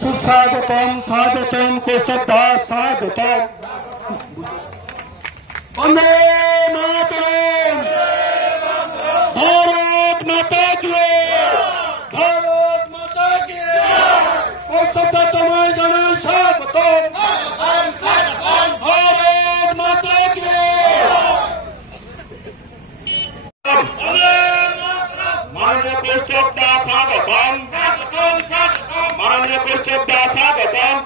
सुस्वागतम स्वागतम कुशलता स्वागतम वंदे मातरम भारत माता की भारत माता की कुशलता तुम्हें जाना स्वागतम भारत माता की माननीय कुशलता स्वागतम माननीय कुशलता स्वागतम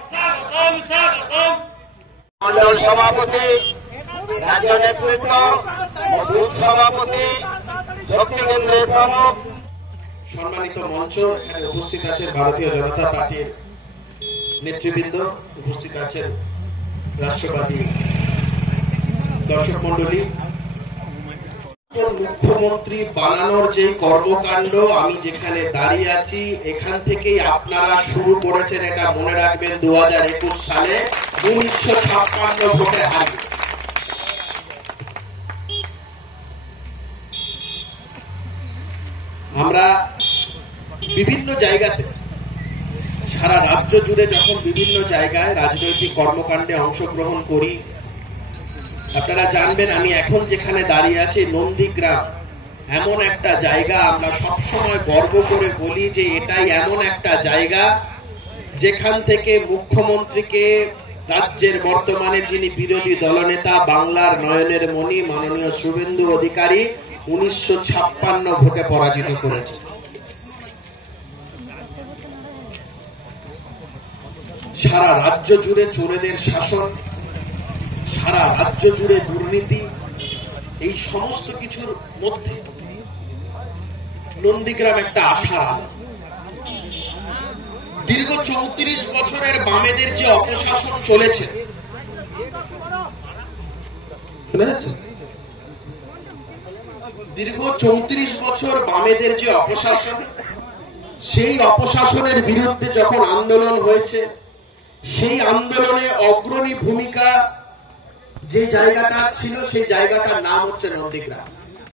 मंडल सभापति राज्य नेतृत्व बुथ सभापति शक्ति केंद्रेर प्रमुख सम्मानित मंच এখানে উপস্থিত আছেন ভারতীয় জনতা পার্টির নেতৃবৃন্দ উপস্থিত আছেন রাষ্ট্রবাদী দর্শক মণ্ডলী মুখ্যমন্ত্রী বানানোর যে কর্মকাণ্ড আমি যেখানে দাঁড়িয়ে আছি এখান থেকেই আপনারা শুরু করেছেন এটা মনে রাখবেন 2021 সালে 1956 ভোটে হারিয়ে আমরা বিভিন্ন জায়গাতে সারা রাজ্য জুড়ে যখন বিভিন্ন জায়গায় রাজনৈতিক কর্মকাণ্ডে অংশগ্রহণ করি আপনারা জানবেন আমি এখন যেখানে দাঁড়িয়ে আছি নন্দীগ্রাম এমন একটা জায়গা আমরা সবসময় গর্ব করে বলি যে এটাই এমন একটা জায়গা যেখান থেকে মুখ্যমন্ত্রীকে রাজ্যের বর্তমানে যিনি বিরোধী দলনেতা বাংলার নয়নের মণি মাননীয় শুভেন্দু অধিকারী 1956 ভোটে পরাজিত করেছে সারা রাজ্য জুড়ে চোরেদের শাসন সারা রাজ্য জুড়ে দুর্নীতি এই সমস্ত কিছুর মধ্যে নন্দীগ্রাম একটা আশার আলো দীর্ঘ 34 বছরের বামেদের যে অপশাসন চলেছে দীর্ঘ 34 বছর বামেদের যে অপশাসন সেই অপশাসনের বিরুদ্ধে যখন আন্দোলন হয়েছে সেই আন্দোলনে অগ্রণী ভূমিকা যে জায়গাটা ছিল সেই জায়গাটার নাম হচ্ছে নন্দীগ্রাম